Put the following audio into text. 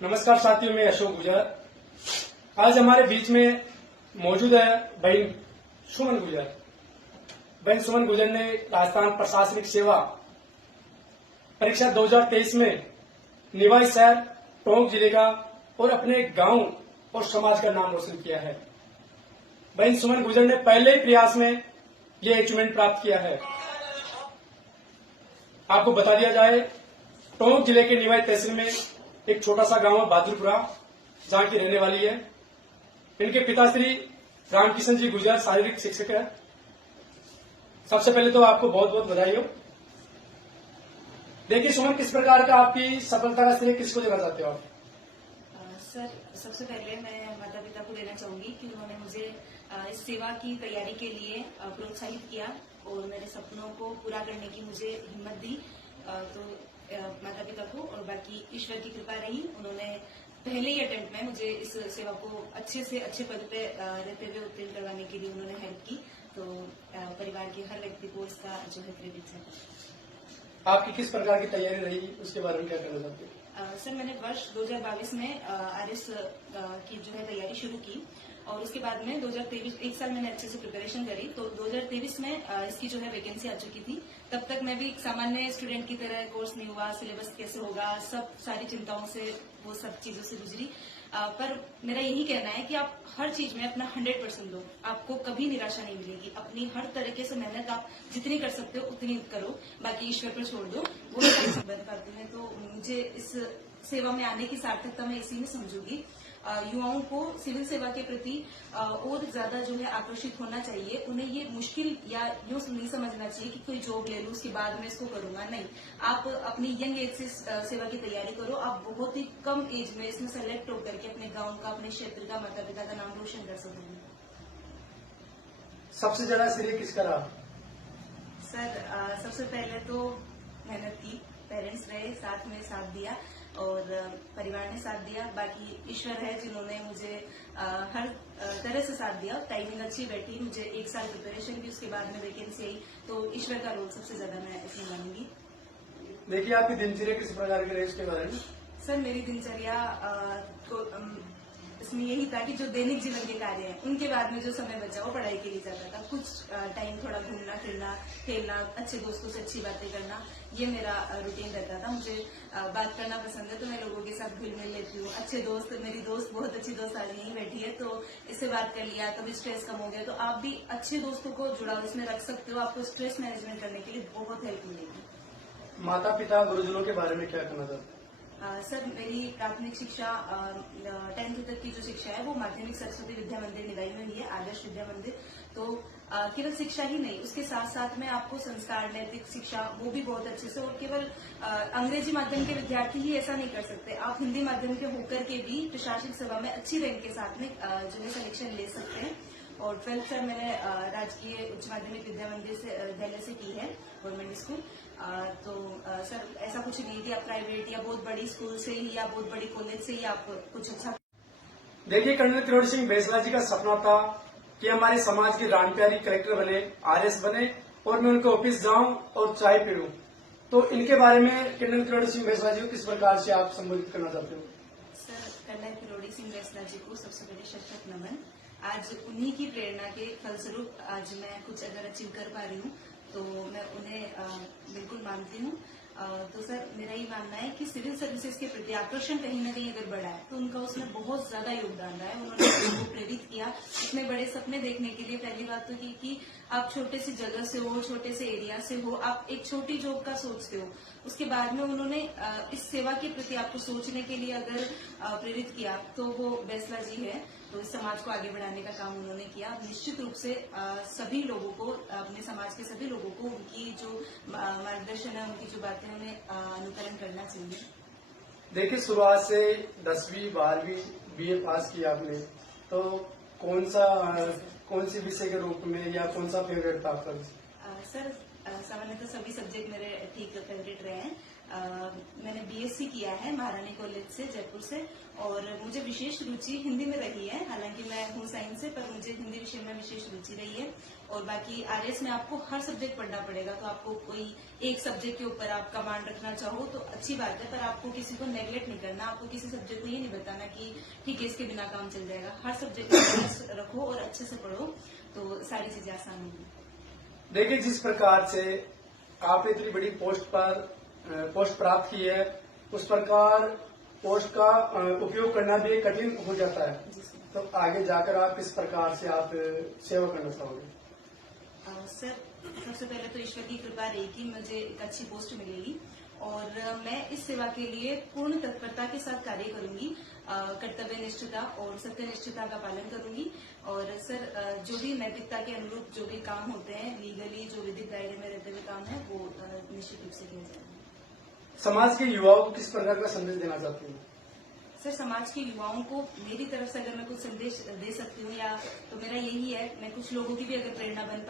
नमस्कार साथियों, मैं अशोक गुजर। आज हमारे बीच में मौजूद है बहन सुमन गुजर। बहन सुमन गुजर ने राजस्थान प्रशासनिक सेवा परीक्षा 2023 में निवाई शहर टोंक जिले का और अपने गांव और समाज का नाम रोशन किया है। बहन सुमन गुजर ने पहले ही प्रयास में यह अचीवमेंट प्राप्त किया है। आपको बता दिया जाए, टोंक जिले के निवाई तहसील में एक छोटा सा गांव है बहादुरपुरा, जहां की रहने वाली है। इनके पिताश्री रामकिशन जी गुजर शारीरिक शिक्षक है। सबसे पहले तो आपको बहुत बहुत बधाई हो। देखिए सुमन, किस प्रकार का आपकी सफलता का श्रेय किसको देना चाहते हो आप? सर, सबसे पहले मैं माता पिता को देना चाहूंगी कि उन्होंने मुझे इस सेवा की तैयारी के लिए प्रोत्साहित किया और मेरे सपनों को पूरा करने की मुझे हिम्मत दी। तो माता पिता को और बाकी ईश्वर की कृपा रही। उन्होंने पहले ही अटेम्प्ट में मुझे इस सेवा को अच्छे से अच्छे पद पे रहते हुए उत्तीर्ण करवाने के लिए उन्होंने हेल्प की। तो परिवार के हर व्यक्ति को इसका जो है क्रेडिट है। आपकी किस प्रकार की तैयारी रही, उसके बारे में क्या कहना चाहते हो? सर, मैंने वर्ष 2022 में आरएस की जो है तैयारी शुरू की और उसके बाद में 2023 एक साल मैंने अच्छे से प्रिपरेशन करी। तो 2023 में इसकी जो है वैकेंसी आ चुकी थी। तब तक मैं भी एक सामान्य स्टूडेंट की तरह कोर्स नहीं हुआ, सिलेबस कैसे होगा, सब सारी चिंताओं से, वो सब चीजों से गुजरी। पर मेरा यही कहना है कि आप हर चीज में अपना 100% दो, आपको कभी निराशा नहीं मिलेगी। अपनी हर तरीके से मेहनत आप जितनी कर सकते हो उतनी करो, बाकी ईश्वर पर छोड़ दो, वो बन पाती है। तो मुझे इस सेवा में आने की सार्थकता मैं इसी में समझूंगी। युवाओं को सिविल सेवा के प्रति और ज्यादा जो है आकर्षित होना चाहिए। उन्हें ये मुश्किल या यूं नहीं समझना चाहिए कि कोई जॉब ले लूं उसके बाद में इसको करूंगा। नहीं, आप अपनी यंग एज से सेवा की तैयारी करो। आप बहुत ही कम एज में इसमें सेलेक्ट होकर के अपने गांव का, अपने क्षेत्र का, माता पिता का नाम रोशन कर सकोगे। सबसे ज्यादा श्रेय किसका रहा? सर, सबसे पहले तो मेहनत की, पेरेंट्स रहे, साथ में साथ दिया और परिवार ने साथ दिया। बाकी ईश्वर है जिन्होंने मुझे हर तरह से साथ दिया। टाइमिंग अच्छी बैठी, मुझे एक साल प्रिपरेशन की, उसके बाद में वैकेंसी आई। तो ईश्वर का रोल सबसे ज्यादा मैं इसमें मानूंगी। देखिए, आपकी दिनचर्या किस प्रकार की रही, उसके बारे में? सर, मेरी दिनचर्या इसमें यही था कि जो दैनिक जीवन के कार्य हैं उनके बाद में जो समय बचा वो पढ़ाई के लिए जाता था। कुछ टाइम थोड़ा घूमना फिरना, खेलना, अच्छे दोस्तों से अच्छी बातें करना, ये मेरा रूटीन रहता था। मुझे बात करना पसंद है तो मैं लोगों के साथ घुल मिल लेती हूँ। अच्छे दोस्त, मेरी दोस्त, बहुत अच्छी दोस्त आज यहीं बैठी है, तो इससे बात कर लिया, कभी स्ट्रेस कम हो गया। तो आप भी अच्छे दोस्तों को जुड़ाव इसमें रख सकते हो, आपको स्ट्रेस मैनेजमेंट करने के लिए बहुत हेल्प मिलेगी। माता पिता गुरुजनों के बारे में क्या कहना चाहते हैं? सर, मेरी प्राथमिक शिक्षा 10th तक की जो शिक्षा है वो माध्यमिक सरस्वती विद्या मंदिर निवाई में हुई है, आदर्श विद्या मंदिर। तो केवल शिक्षा ही नहीं, उसके साथ साथ में आपको संस्कार, नैतिक शिक्षा, वो भी बहुत अच्छे से। और केवल अंग्रेजी माध्यम के विद्यार्थी ही ऐसा नहीं कर सकते, आप हिंदी माध्यम के होकर के भी प्रशासनिक सेवा में अच्छी रैंक के साथ में जो है सिलेक्शन ले सकते हैं। और 12th सर मैंने राजकीय उच्च माध्यमिक विद्यालय से की है, गवर्नमेंट स्कूल। तो सर, ऐसा कुछ नहीं कि आप प्राइवेट या बहुत बड़ी स्कूल से ही या बहुत बड़ी कॉलेज से ही आप कुछ अच्छा। देखिए, कर्नल किरोड़ी सिंह बैसला जी का सपना था कि हमारे समाज के रान प्यारी कलेक्टर बने, आरएस बने और मैं उनके ऑफिस जाऊं और चाय पीऊं। तो इनके बारे में कर्नल किरोड़ी सिंह बैसला जी को किस प्रकार से आप संबोधित करना चाहते हो? सर, कर्नल किरोड़ी सिंह बैसला जी को सबसे पहले शत नमन। आज उन्हीं की प्रेरणा के फलस्वरूप आज मैं कुछ अगर अचीव कर पा रही हूँ तो मैं उन्हें बिल्कुल मानती हूँ। तो सर, मेरा ये मानना है कि सिविल सर्विसेज के प्रति आकर्षण कहीं न कहीं अगर बढ़ा है तो उनका उसमें बहुत ज्यादा योगदान रहा है। उन्होंने लोगों को प्रेरित किया इतने बड़े सपने देखने के लिए। पहली बात तो कि आप छोटे सी जगह से हो, छोटे से एरिया से हो, आप एक छोटी जॉब का सोचते हो। उसके बाद में उन्होंने इस सेवा के प्रति आपको सोचने के लिए अगर प्रेरित किया तो वो बैसला जी है। तो इस समाज को आगे बढ़ाने का काम उन्होंने किया। निश्चित रूप से सभी लोगों को, अपने समाज के सभी लोगों को उनकी जो मार्गदर्शन है, उनकी जो बातें, उन्हें अनुकरण करना चाहिए। देखिए, शुरुआत से 10वीं 12वीं बीए पास किया आपने, तो कौन सी विषय के रूप में या कौन सा फेवरेट था आपका? सर, सामान्यतः सभी सब्जेक्ट मेरे ठीक फेवरेट रहे हैं। मैंने बीएससी किया है महारानी कॉलेज से जयपुर से, और मुझे विशेष रुचि हिंदी में रही है। हालांकि मैं हूँ साइंस से, पर मुझे हिंदी विषय में विशेष रुचि रही है। और बाकी आरएस में आपको हर सब्जेक्ट पढ़ना पड़ेगा, तो आपको कोई एक सब्जेक्ट के ऊपर आप कमांड रखना चाहो तो अच्छी बात है, पर आपको किसी को नेग्लेक्ट नहीं करना। आपको किसी सब्जेक्ट को ये नहीं बताना कि ठीक है इसके बिना काम चल जाएगा। हर सब्जेक्ट में इंटरेस्ट रखो और अच्छे से पढ़ो, तो सारी चीजें आसान होंगी। देखिए, जिस प्रकार से आपने इतनी बड़ी पोस्ट प्राप्त की है, उस प्रकार पोस्ट का उपयोग करना भी कठिन हो जाता है। तो आगे जाकर आप किस प्रकार से आप सेवा करना चाहोगे? सर, सबसे पहले तो ईश्वर की कृपा रही कि मुझे एक अच्छी पोस्ट मिलेगी, और मैं इस सेवा के लिए पूर्ण तत्परता के साथ कार्य करूंगी। कर्तव्य निष्ठता और सत्यनिष्ठता का पालन करूंगी। और सर, जो भी नैतिकता के अनुरूप जो भी काम होते हैं, लीगली जो विधिक दायरे में रहते हुए काम है, वो निश्चित रूप से किया जाएगा। समाज के युवाओं को किस प्रकार का संदेश देना चाहती हूँ? सर, समाज के युवाओं को मेरी तरफ से अगर मैं कुछ संदेश दे सकती हूँ या तो मेरा यही है, मैं कुछ लोगों की भी अगर प्रेरणा बन